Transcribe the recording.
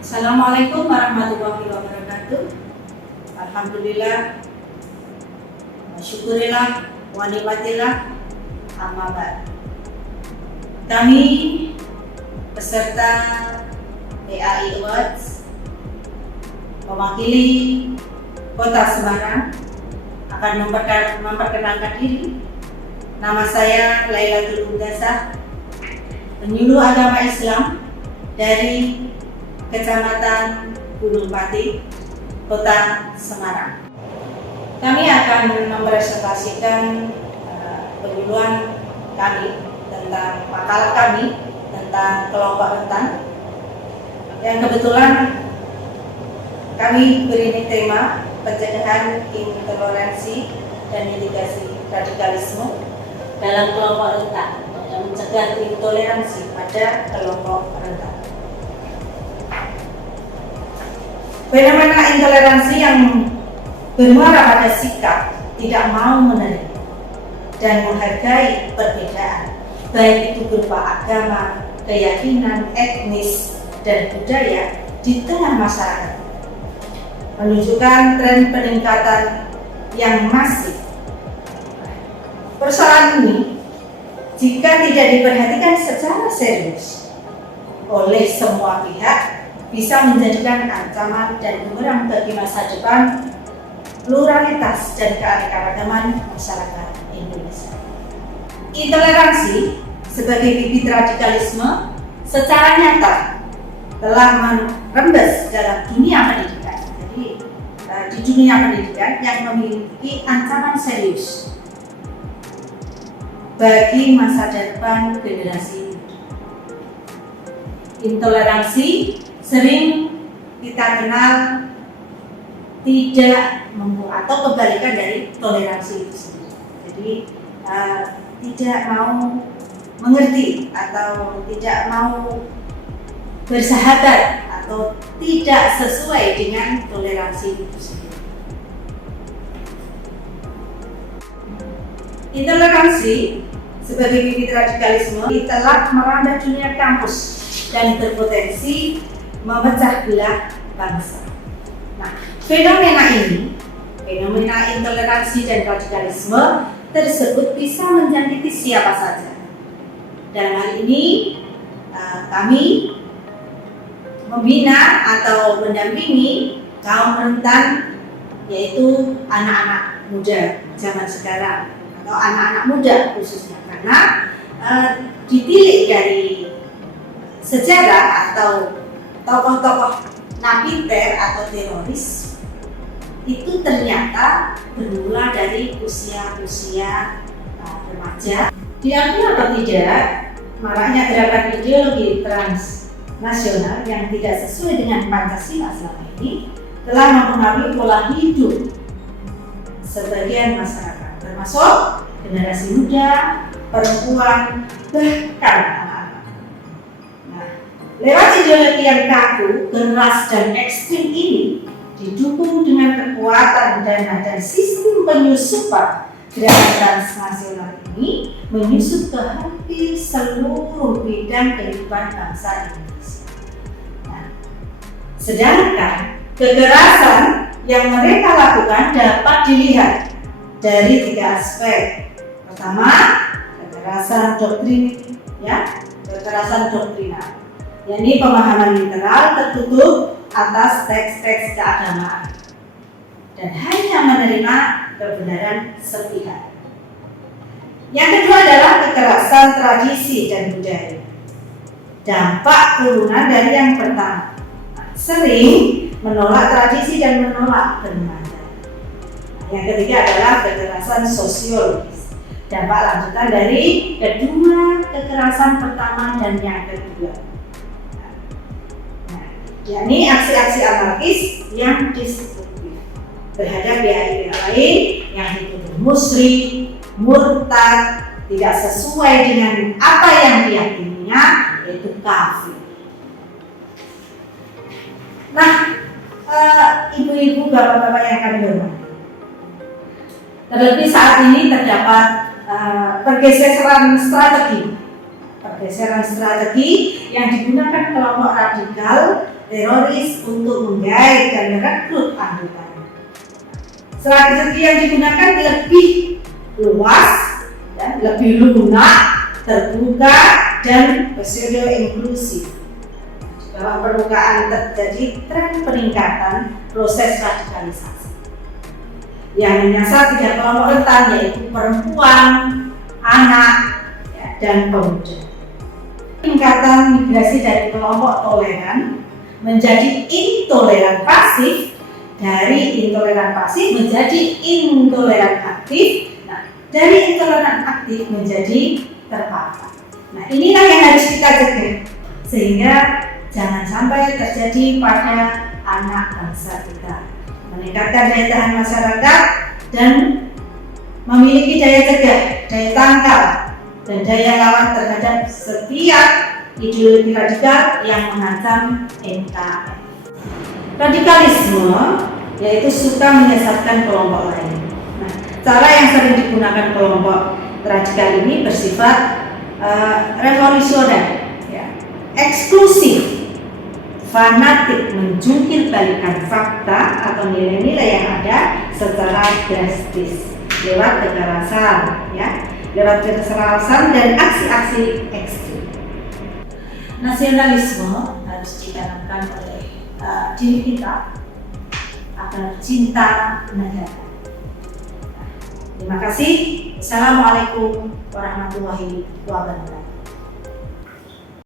Assalamualaikum warahmatullahi wabarakatuh. Alhamdulillah, syukurillah, wa nikmatillah, amma ba'd. Kami peserta PAI Awards mewakili Kota Semarang akan memperkenalkan diri. Nama saya Lailatul Mudasah, penyuluh agama Islam dari Kecamatan Gunung Pati, Kota Semarang. Kami akan mempresentasikan penyuluhan kami tentang makalah kami tentang kelompok rentan yang kebetulan kami beri tema pencegahan intoleransi dan mitigasi radikalisme dalam kelompok rentan, yang mencegah intoleransi pada kelompok rentan. Fenomena intoleransi yang bermuara pada sikap tidak mau menerima dan menghargai perbedaan, baik itu berupa agama, keyakinan, etnis, dan budaya di tengah masyarakat, menunjukkan tren peningkatan yang masif. Persoalan ini jika tidak diperhatikan secara serius oleh semua pihak, bisa menjadikan ancaman dan bumerang bagi masa depan pluralitas dan keanekaragaman masyarakat Indonesia. Intoleransi sebagai bibit radikalisme secara nyata telah merembes dalam dunia pendidikan. Jadi di dunia pendidikan yang memiliki ancaman serius bagi masa depan generasi. Intoleransi sering kita kenal tidak atau kebalikan dari toleransi itu sendiri. Jadi tidak mau mengerti atau tidak mau bersahabat atau tidak sesuai dengan toleransi itu sendiri. Intoleransi sebagai bibit radikalisme telah merambah dunia kampus dan berpotensi memecah belah bangsa. Nah, fenomena intoleransi dan radikalisme tersebut bisa menjangkiti siapa saja. Dalam hal ini, kami membina atau mendampingi kaum rentan, yaitu anak-anak muda zaman sekarang atau anak-anak muda khususnya, karena ditilik dari sejarah atau tokoh-tokoh napiter atau teroris itu ternyata bermula dari usia-usia remaja. Diakui atau tidak, maraknya gerakan ideologi transnasional yang tidak sesuai dengan Pancasila selama ini telah mempengaruhi pola hidup sebagian masyarakat, termasuk generasi muda, perempuan, bahkan anak-anak. Lewat ideologi yang kaku, keras, dan ekstrim ini didukung dengan kekuatan dana dan sistem penyusupan, gerakan transnasional ini menyusup ke hampir seluruh bidang kehidupan bangsa Indonesia. Sedangkan kekerasan yang mereka lakukan dapat dilihat dari 3 aspek. Pertama, kekerasan doktrinal, yakni pemahaman literal tertutup atas teks-teks keagamaan dan hanya menerima kebenaran sepihak. Yang kedua adalah kekerasan tradisi dan budaya, dampak turunan dari yang pertama, sering menolak tradisi dan menolak kebenaran. Yang ketiga adalah kekerasan sosiologis, dampak lanjutan dari kedua kekerasan pertama dan yang kedua, yakni aksi-aksi anarkis yang destruktif terhadap pihak lain yang dituduh musyrik, murtad, tidak sesuai dengan apa yang diyakininya, yaitu kafir. Nah, ibu-ibu, bapak-bapak yang kami hormati, terlebih saat ini terdapat pergeseran strategi yang digunakan kelompok radikal teroris untuk menggait dan merekrut anggotanya. Strategi yang digunakan lebih luas, dan lebih lunak, terbuka, dan pseudo inklusif. Dalam permukaan terjadi tren peningkatan proses radikalisasi yang menyasar 3 kelompok rentan, yaitu perempuan, anak, dan pemuda. Peningkatan migrasi dari kelompok toleran menjadi intoleran pasif, dari intoleran pasif menjadi intoleran aktif, dari intoleran aktif menjadi terpapar. Nah, inilah yang harus kita cegah sehingga jangan sampai terjadi pada anak bangsa kita. Meningkatkan daya tahan masyarakat dan memiliki daya cegah, daya tangkal, dan daya lawan terhadap setiap ideologi radikal yang mengancam NKRI. Radikalisme yaitu suka menyesatkan kelompok lain. Nah, cara yang sering digunakan kelompok radikal ini bersifat revolusioner, eksklusif, fanatik, menjungkir balikan fakta atau nilai-nilai yang ada secara drastis lewat kekerasan, lewat kekerasan dan aksi-aksi ekstrim. Nasionalisme harus ditanamkan oleh diri kita agar cinta negara. Terima kasih. Assalamualaikum warahmatullahi wabarakatuh.